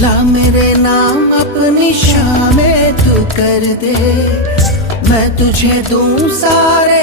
ला मेरे नाम अपनी शामें तू कर दे, मैं तुझे दूं सारे